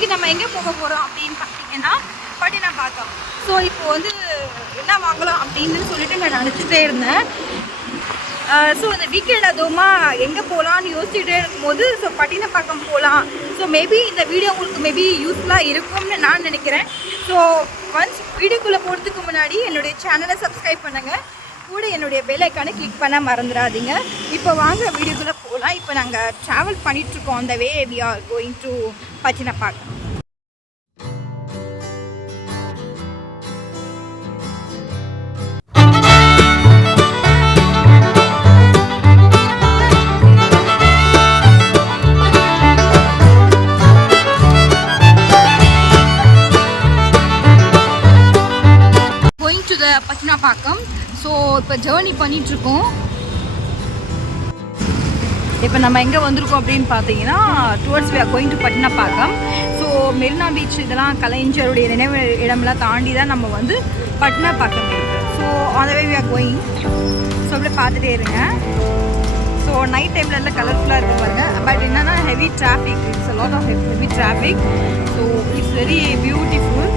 இன்னைக்கு நம்ம எங்கே போக போகிறோம் அப்படின்னு பார்த்தீங்கன்னா பட்டினப்பாக்கம். ஸோ இப்போ வந்து என்ன வாங்கலாம் அப்படின்னு சொல்லிட்டு நான் நினச்சிட்டே இருந்தேன். ஸோ இந்த வீக்கெண்ட் அதுவுமா எங்கே போகலான்னு யோசிச்சுட்டே இருக்கும்போது ஸோ பட்டினப்பாக்கம் போகலாம் ஸோ மேபி இந்த வீடியோ உங்களுக்கு மேபி யூஸ்ஃபுல்லாக இருக்கும்னு நான் நினைக்கிறேன். ஸோ ஒன்ஸ் வீடியோக்குள்ளே போகிறதுக்கு முன்னாடி என்னுடைய சேனலை சப்ஸ்கிரைப் பண்ணுங்கள் கூட என்னுடைய பெல் ஐக்கானை கிளிக் பண்ண மறந்துடாதீங்க. இப்போ வாங்க வீடியோக்குள்ளே போகலாம் இப்போ நாங்கள் ட்ராவல் பண்ணிகிட்ருக்கோம் அந்த way we are going to Pattinapakkam going to the so இப்போ ஜேர்னி பண்ணிகிட்ருக்கோம் இப்போ நம்ம எங்கே வந்திருக்கோம் அப்படின்னு பார்த்தீங்கன்னா towards we are going to Pattinapakkam so Marina beach இதெல்லாம் கலைஞருடைய நினைவு இடம்லாம் தாண்டி தான் நம்ம வந்து பட்டினப்பாக்கம் இருக்குது ஸோ அந்த way we are going so அப்படியே பார்த்துட்டே இருங்க. ஸோ நைட் டைமில் எல்லாம் கலர்ஃபுல்லாக இருக்கு பாருங்க. பட் என்னன்னா heavy traffic it's lot of heavy traffic so it's very beautiful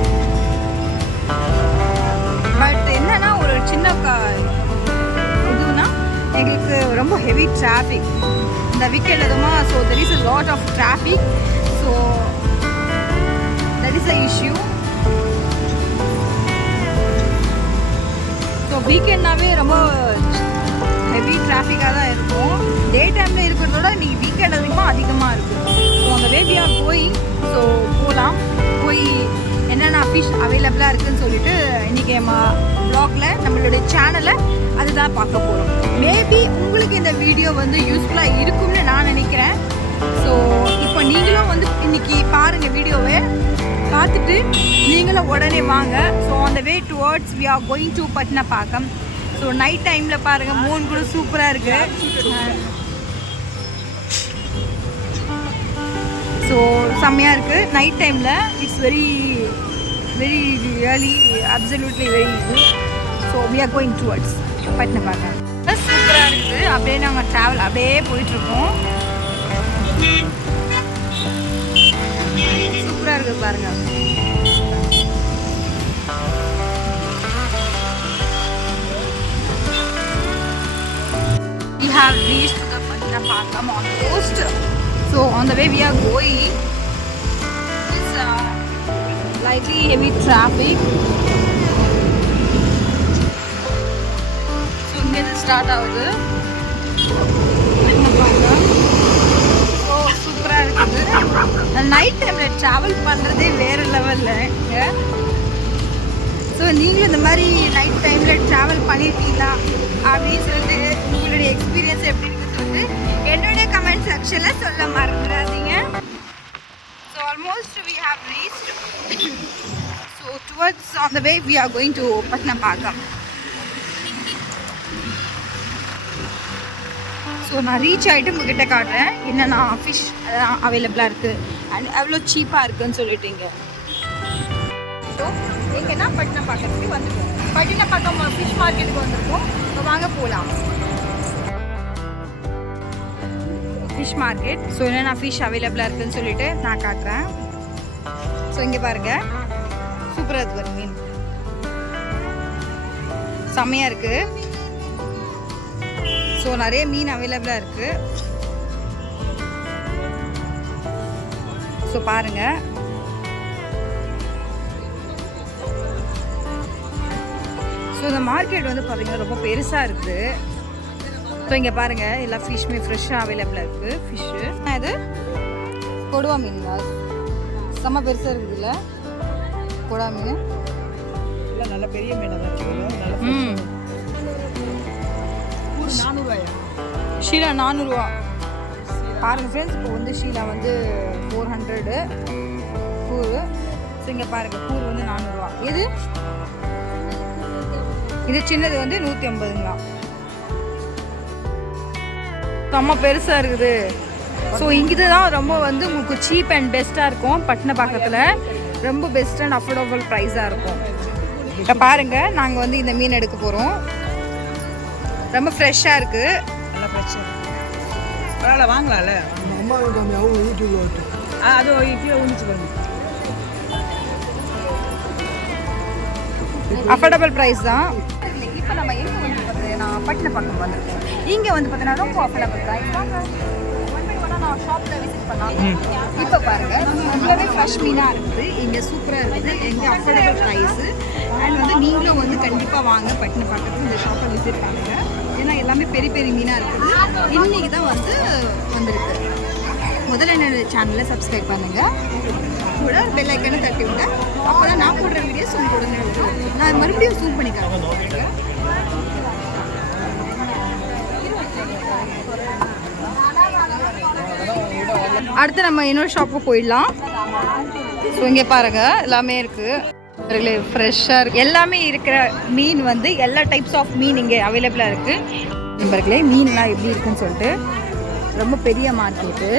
but என்னன்னா ஒரு சின்ன க இதுனா எங்களுக்கு ரொம்ப ஹெவி டிராஃபிக் இந்த weekend எதுவுமா? So there is a lot of traffic so that is a issue so வீக்கெண்ட்னாவே ரொம்ப ஹெவி டிராஃபிக்காக தான் இருக்கும். டே டைமில் இருக்கிறதோட இன்னைக்கு வீக்கெண்ட் அதிகமாக அதிகமாக இருக்கும். ஸோ அந்த வே வி ஆர் ஸோ போகலாம் போய் ஃபிஷ் அவைலபிளாக இருக்குன்னு சொல்லிட்டு இன்றைக்கி நம்ம ப்ளாகில் நம்மளுடைய சேனலை அதுதான் பார்க்க போகிறோம் மேபி உங்களுக்கு இந்த வீடியோ வந்து யூஸ்ஃபுல்லாக இருக்கும்னு நான் நினைக்கிறேன். ஸோ இப்போ நீங்களும் வந்து இன்னைக்கு பாருங்கள் வீடியோவை பார்த்துட்டு நீங்களும் உடனே வாங்க. ஸோ அந்த way towards we are going to பார்க்க ஸோ நைட் டைமில் பாருங்கள் மூன் கூட சூப்பராக இருக்குது ஸோ செம்மையாக இருக்குது நைட் டைமில் it's very very really absolutely very good so we are going towards bus சூப்பராக இருக்குது. அப்படியே நாங்கள் ட்ராவல் அப்படியே போயிட்டுருக்கோம். சூப்பராக இருக்குது பாருங்கள் we have reached to the Patnapakkam almost. So on the way we are going, slightly heavy traffic. So இங்கேருந்து ஸ்டார்ட் ஆகுது ஸோ சூப்பராக இருக்குது. நைட் டைமில் ட்ராவல் பண்ணுறதே வேறு லெவலில் ஸோ நீங்களும் இந்த மாதிரி நைட் டைமில் ட்ராவல் பண்ணியிருக்கீங்களா அப்படின்னு சொல்லிட்டு உங்களுடைய எக்ஸ்பீரியன்ஸ் எப்படி சொல்லிட்டு என்னுடைய கமெண்ட் செக்ஷனில் சொல்ல மறந்துடாதீங்க. Almost we we have so so towards the the way are going to to Pattinapakkam so நான் ரீச் ஆகிட்டு உங்ககிட்ட காட்டுறேன். என்னென்ன ஃபிஷ் அதெல்லாம் அவைலபிளாக இருக்குது அண்ட் எவ்வளோ சீப்பாக இருக்குன்னு சொல்லிட்டீங்க ஸோ எங்கன்னா பட்டினப்பாக்கத்துக்கு வந்துட்டோம். பட்டினப்பாக்கம் ஃபிஷ் மார்க்கெட்டுக்கு வந்திருக்கோம். வாங்க போகலாம் ஃபிஷ் மார்க்கெட் ஸோ என்னென்ன ஃபிஷ் அவைலபிளாக இருக்குன்னு சொல்லிட்டு நான் காட்டுறேன். ஸோ இங்கே பாருங்கள் சூப்பராக இருக்குது மீன். செம்மையாக இருக்குது ஸோ நிறைய மீன் அவைலபிளாக இருக்குது ஸோ பாருங்கள் ஸோ இந்த மார்க்கெட் வந்து பார்த்திங்கன்னா ரொம்ப பெருசாக இருக்குது ஸோ இங்கே பாருங்கள் எல்லா ஃபிஷ்ஷுமே ஃப்ரெஷ்ஷாக அவைலபிளாக இருக்குது ஃபிஷ்ஷு இது கொடுவா மீனுங்களா செம்ம பெருசாக இருக்குதுல்ல கொடுவா மீன். எல்லாம் நல்ல பெரிய மீனாக இருக்குது நல்ல ம். நானூறுவாயா? ஷீலா நானூறுரூவா பாருங்கள் ஃப்ரெண்ட்ஸ் இப்போ வந்து ஷீலா வந்து ஃபோர் ஹண்ட்ரடு கூறு. ஸோ இங்கே பாருங்கள் கூறு வந்து நானூறுரூவா இது இது சின்னது வந்து நூற்றி ஐம்பதுங்களா? ரொம்ப பெருசாக இருக்குது. ஸோ இங்கே தான் ரொம்ப வந்து உங்களுக்கு சீப் அண்ட் பெஸ்ட்டாக இருக்கும் பட்டினப்பாக்கத்தில் ரொம்ப பெஸ்ட் அண்ட் அஃபோர்டபுள் ப்ரைஸாக இருக்கும். இப்போ பாருங்கள் நாங்கள் வந்து இந்த மீன் எடுக்க போகிறோம் ரொம்ப ஃப்ரெஷ்ஷாக இருக்குது நல்லா ஃப்ரெஷ்ஷாக பரவாயில்ல வாங்கலாம்ல? அம்மா யூடியூப்ல ஆ அது கீழே உண்டிச்சு அஃபோர்டபுள் ப்ரைஸ் தான். இப்போ நம்ம எங்கே வந்து நான் பட்டினப்பாக்கம் வந்திருக்கோம். இங்கே வந்து பார்த்தீங்கன்னா ரொம்ப அஃபோர்டபுள் ப்ரைஸ் இப்போ பாருங்க ரொம்பவே ஃப்ரெஷ் மீனாக இருக்குது. இங்கே சூப்பராக இருக்குது. எங்கே அஃபோர்டபுள் ப்ரைஸு அண்ட் வந்து நீங்களும் வந்து கண்டிப்பாக வாங்க. பட்டினப்பாக்கத்துக்கு இந்த ஷாப்பை விசிட் பண்ணுங்க. ஏன்னா எல்லாமே பெரிய பெரிய மீனாக இருக்குது. இன்னைக்கு தான் வந்து வந்திருக்கு. முதல்ல என்னோட சேனலை சப்ஸ்கிரைப் பண்ணுங்கள் கூட பெல் ஐக்கனை தட்டி விட அப்போ தான் நான் போடுற வீடியோஸ் உங்களுக்கு நான் மறுபடியும் ஜூம் பண்ணி அடுத்து நம்ம இன்னொரு ஷாப்புக்கு போயிடலாம். ஸோ இங்கே பாருங்க எல்லாமே இருக்குது ஃப்ரெஷ்ஷாக எல்லாமே இருக்கிற மீன் வந்து எல்லா டைப்ஸ் ஆஃப் மீன் இங்கே அவைலபிளாக இருக்குது நண்பர்களே மீன்லாம் எப்படி இருக்குன்னு சொல்லிட்டு. ரொம்ப பெரிய மார்க்கெட்டு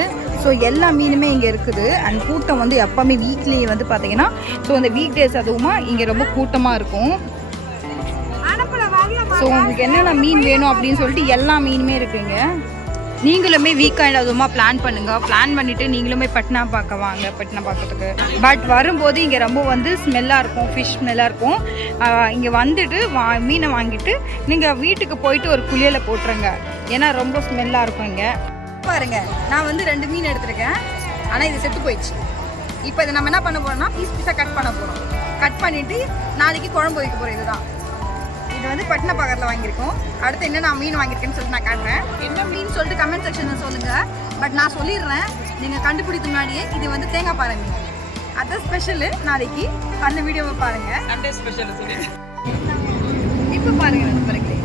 ஸோ எல்லா மீனுமே இங்கே இருக்குது. அண்ட் கூட்டம் வந்து எப்போவுமே வீக்லி வந்து பார்த்தீங்கன்னா ஸோ அந்த வீக் டேஸ் அதுவுமா இங்கே ரொம்ப கூட்டமாக இருக்கும். உங்களுக்கு என்னென்ன மீன் வேணும் அப்படின்னு சொல்லிட்டு எல்லா மீனுமே இருக்குங்க. நீங்களுமே வீக்கெண்ட் அதுவுமா பிளான் பண்ணுங்க. பிளான் பண்ணிட்டு நீங்களுமே பட்னா பார்க்க வாங்க பட்னா பார்க்கறதுக்கு. பட் வரும்போது இங்கே ரொம்ப வந்து ஸ்மெல்லாக இருக்கும் ஃபிஷ் ஸ்மெல்லாக இருக்கும். இங்கே வந்துட்டு வா மீனை வாங்கிட்டு நீங்கள் வீட்டுக்கு போயிட்டு ஒரு குளியலை போட்டுருங்க. ஏன்னா ரொம்ப ஸ்மெல்லாக இருக்கும் இங்கே. பாருங்க நான் வந்து ரெண்டு மீன் எடுத்திருக்கேன். ஆனால் இது செத்து போயிடுச்சு. இப்போ இதை நம்ம என்ன பண்ண போகிறோம்னா பீஸ் பீஸாக கட் பண்ண போகிறோம் கட் பண்ணிவிட்டு நாளைக்கு குழம்பு வைக்க போகிறோம் இதுதான். இது வந்து பட்டினப்பாக்கத்தில் வாங்கியிருக்கோம். அடுத்து என்ன நான் மீன் வாங்கியிருக்கேன்னு சொல்லிட்டு நான் காட்டுறேன். என்ன மீன் சொல்லிட்டு கமெண்ட் செக்ஷனில் சொல்லுங்கள் பட் நான் சொல்லிடுறேன். நீங்கள் கண்டுபிடித்த முன்னாடியே இது வந்து தேங்காய் பாறை மீன். அதான் ஸ்பெஷலு நாளைக்கு அந்த வீடியோவை பாருங்கள் சண்டே ஸ்பெஷல் சொல்லி இப்போ பாருங்க நண்பர்களே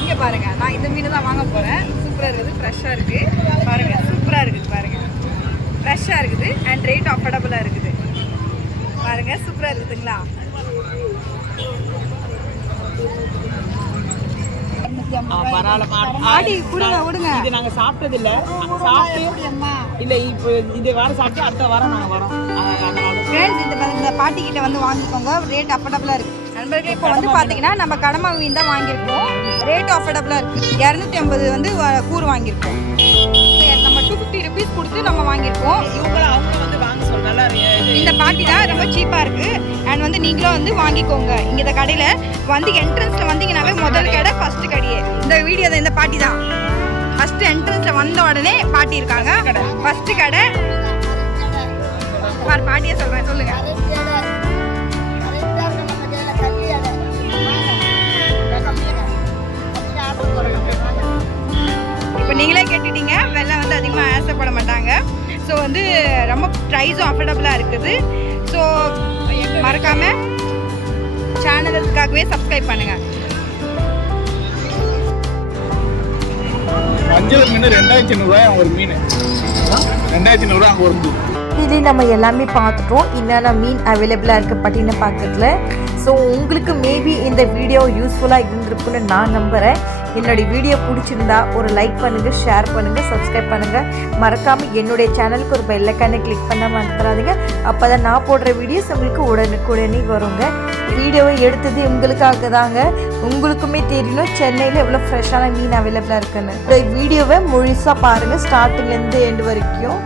இங்கே பாருங்க. நான் இந்த மீன் தான் வாங்க போகிறேன் சூப்பராக இருக்குது ஃப்ரெஷ்ஷாக இருக்குது. பாருங்க சூப்பராக இருக்குது பாருங்க. ஃப்ரெஷ்ஷாக இருக்குது அண்ட் ரேட் அஃபோர்டபுளாக இருக்குது. பாருங்க சூப்பராக இருக்குதுங்களா? பரவாயில்ல ஆடி விடுங்க இது நாங்க சாப்பிட்டது இல்ல சாப்பிட்டு இல்ல இப்போ இது வாரம் சாப்பிட்டு அடுத்த வாரம் நாங்க வரோம். இந்த இந்த பாட்டி கிட்ட வந்து வாங்கிக்கோங்க. ரேட் அஃபோர்டபுளாக இருக்குது நண்பர்களே இப்போ வந்து பார்த்தீங்கன்னா நம்ம கடமை மீன் தான் வாங்கியிருக்கோம். ரேட் அஃபோர்டபுளாக இருக்குது இரநூத்தி ஐம்பது வந்து கூறு வாங்கியிருக்கோம். நம்ம டூ ஃபிஃப்டி ருபீஸ் கொடுத்து நம்ம வாங்கியிருக்கோம். இவங்க அவங்க வந்து வாங்க இருக்கு. இந்த பாட்டி தான் ரொம்ப சீப்பாக இருக்குது அண்ட் வந்து நீங்களும் வந்து வாங்கிக்கோங்க. இங்கே இந்த கடையில் வந்து என்ட்ரன்ஸில் வந்தீங்கன்னாவே முதல் கடை ஃபஸ்ட்டு கடையே. இந்த வீடியோ இந்த பாட்டி தான். ஃபஸ்ட்டு என்ட்ரன்ஸில் வந்த உடனே பாட்டி இருக்காங்க. ஃபஸ்ட்டு கடை. பாரு பாட்டியை சொல்கிறேன் சொல்லுங்கள் இப்போ நீங்களே கேட்டுட்டீங்க. வெள்ளம் வந்து அதிகமாக ஆசைப்பட மாட்டாங்க. ஸோ வந்து ரொம்ப ப்ரைஸும் அஃபோர்டபுளாக இருக்குது. ஸோ மறக்காமல் சேனலுக்காகவே சப்ஸ்கிரைப் பண்ணுங்கள் மஞ்சள் மீன் ரெண்டாயிரத்தி ஐநூறுரூவா ஒரு மீன். ரெண்டாயிரத்தி ஐநூறுரூவா அங்கே ஒரு மீன். இதுலேயே நம்ம எல்லாமே பார்த்துட்டோம். என்னென்ன மீன் அவைலபிளாக இருக்குது பட்டினப்பாக்கத்தில் ஸோ உங்களுக்கு மேபி இந்த வீடியோ யூஸ்ஃபுல்லாக இருந்திருக்குன்னு நான் நம்புகிறேன் என்னுடைய வீடியோ பிடிச்சிருந்தா ஒரு லைக் பண்ணுங்கள் ஷேர் பண்ணுங்கள் சப்ஸ்கிரைப் பண்ணுங்கள் மறக்காமல் என்னுடைய சேனலுக்கு ஒரு பெல்லைக்கானே கிளிக் பண்ண மறந்துடாதீங்க. அப்போ தான் நான் போடுற வீடியோஸ் உங்களுக்கு உடனுக்குடனே வருங்க. வீடியோவை எடுத்தது உங்களுக்காக தாங்க. உங்களுக்குமே தெரியணும் சென்னையில் எவ்வளோ ஃப்ரெஷ்ஷான மீன் அவைலபிளாக இருக்குன்னு. இந்த வீடியோவை முழுசாக பாருங்கள் ஸ்டார்டிங்லேருந்து எண்டு வரைக்கும்.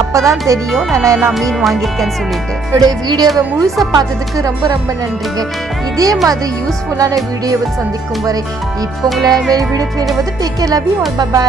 அப்போ தான் தெரியும். நான் நான் மீன் வாங்கியிருக்கேன்னு சொல்லிட்டு. என்னுடைய வீடியோவை முழுசாக பார்த்ததுக்கு ரொம்ப ரொம்ப நன்றிங்க. இதே மாதிரி யூஸ்ஃபுல்லான வீடியோவை சந்திக்கும் வரை இப்போ உங்களை வீடியோ வந்து டேக் லவ் யூ பாய்